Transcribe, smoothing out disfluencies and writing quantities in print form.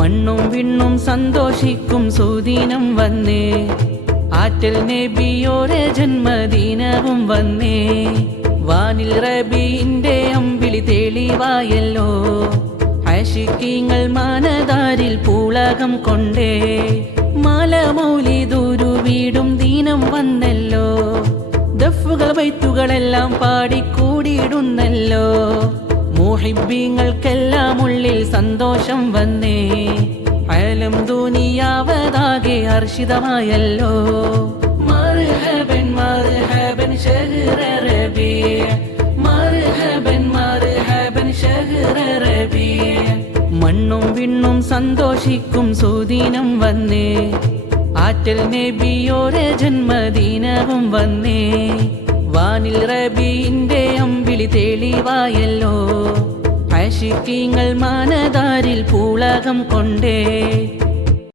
മണ്ണും വിണ്ണും സന്തോഷിക്കും സുദിനം വന്നേ, ആറ്റൽ നബിയോരെ ജന്മദിനവും വന്നേ. വാനിൽ റബീന്റെ അമ്പിളി തെളിവായല്ലോ, ആശിക്കീങ്ങൾ മാനദാരിൽ പൂളകം കൊണ്ടേ. മാല മൗലിദുരു വീടും ദീനം വന്നല്ലോ, ദഫുകൾ ബൈത്തുകളെല്ലാം പാടിക്കൂടിയിടുന്നല്ലോ. മുഹിബ്ബീങ്ങൾക്കെല്ലാം ഉള്ളിൽ സന്തോഷം വന്നേ, ആലം ദുനിയാവതാകെ ഹർഷിതമായല്ലോ. മർഹബൻ മർഹബൻ ശഹ്റ റബീഅ, മർഹബൻ മർഹബൻ ശഹ്റ റബീഅ. മണ്ണും വിണ്ണും സന്തോഷിക്കും സുദിനം വന്നേ, ആറ്റൽ നബിയോരെ ജന്മദിനവും വന്നേ. വാനിൽ റബീന്റെ അമ്പിളി തെളിവായല്ലോ, ആശിക്കീങ്ങൾ മാനദാരിൽ പൂളകം കൊണ്ടേ.